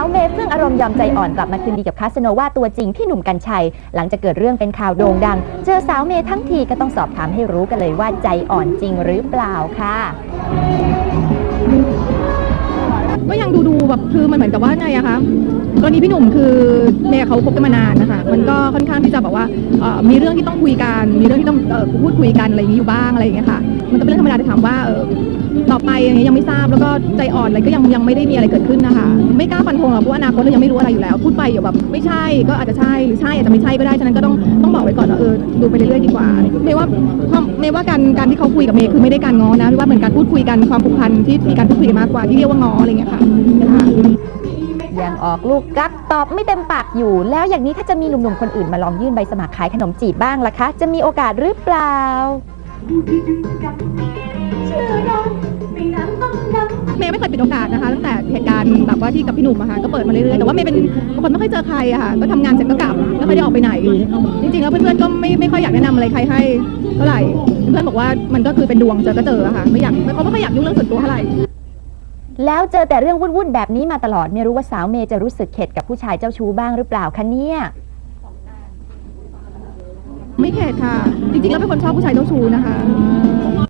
าวเมย์เฟื่องอารมณ์ยอมใจอ่อนกลับมาคืนดีกับคาสโนวาตัวจริงพี่หนุ่มกัญชัย หลังจากเกิดเรื่องเป็นข่าวโด่งดัง เจอสาวเมย์ทั้งทีก็ต้องสอบถามให้รู้กันเลยว่าใจอ่อนจริงหรือเปล่าค่ะ ก็ยังดูดูแบบคือมันเหมือนกับว่าไงอะคะกรณีพี่หนุ่มคือเมย์เขาคบกันมานานนะคะมันก็ค่อนข้างที่จะแบบว่าเอ่อมีเรื่องที่ต้องคุยกัน มีเรื่องที่ต้องเอ่อพูดคุยกันอะไรอย่างนี้อยู่บ้างอะไรอย่างเงี้ยค่ะ มันก็เป็นเรื่องธรรมดาที่ถามว่าเออต่อไปอย่างเงี้ยยังไม่ทราบแล้วก็ใจอ่อนอะไรก็ยังยังไม่ได้มีอะไรเกิดขึ้นนะคะ ไม่กล้าฟันธงหรอกเพราะว่าอนาคตเรายังไม่รู้อะไรอยู่แล้ว พูดไปอยู่แบบไม่ใช่ก็อาจจะใช่หรือใช่อาจจะไม่ใช่ก็ได้ฉะนั้นก็ต้องต้องบอกไว้ก่อนว่าเออดูไปเรื่อยๆดีกว่าไม่ว่าความไม่ว่าการการที่เขาคุยกับเมย์คือไม่ได้การง้อนะไม่ว่าเหมือนการพูดคุยกันความผูกพันที่มีการพูดคุยกันมากกว่าที่เรียกว่าง้ออะไรเงี้ยค่ะนะคะยังออกลูกกักตอบไม่เต็มปากอยู่ แล้วอย่างนี้ถ้าจะมีหนุ่มๆคนอื่นมาลองยื่นใบสมัครขายขนมจีบบ้างล่ะคะ จะมีโอกาสหรือเปล่า เมย์ไม่เคยปิดโอกาสนะคะตั้งแต่เหตุการณ์แบบว่าที่กับพี่หนุ่มอะค่ะก็เปิดมาเรื่อยๆแต่ว่าเมย์เป็นคนไม่ค่อยเจอใครอะค่ะก็ทำงานเสร็จก็กลับไม่ค่อยได้ออกไปไหน จริงๆแล้วเพื่อนๆก็ไม่ไม่ค่อยอยากแนะนำอะไรใครให้เท่าไหร่เพื่อนบอกว่ามันก็คือเป็นดวงเจอก็เจออะค่ะไม่อยากเขาไม่ค่อยอยากยุ่งเรื่องส่วนตัวเท่าไหร่ แล้วเจอแต่เรื่องวุ่นๆแบบนี้มาตลอดไม่รู้ว่าสาวเมย์จะรู้สึกเข็ดกับผู้ชายเจ้าชู้บ้างหรือเปล่าคะเนี่ย ไม่เข็ดค่ะ จริงๆแล้วเป็นคนชอบผู้ชายเจ้าชู้นะคะ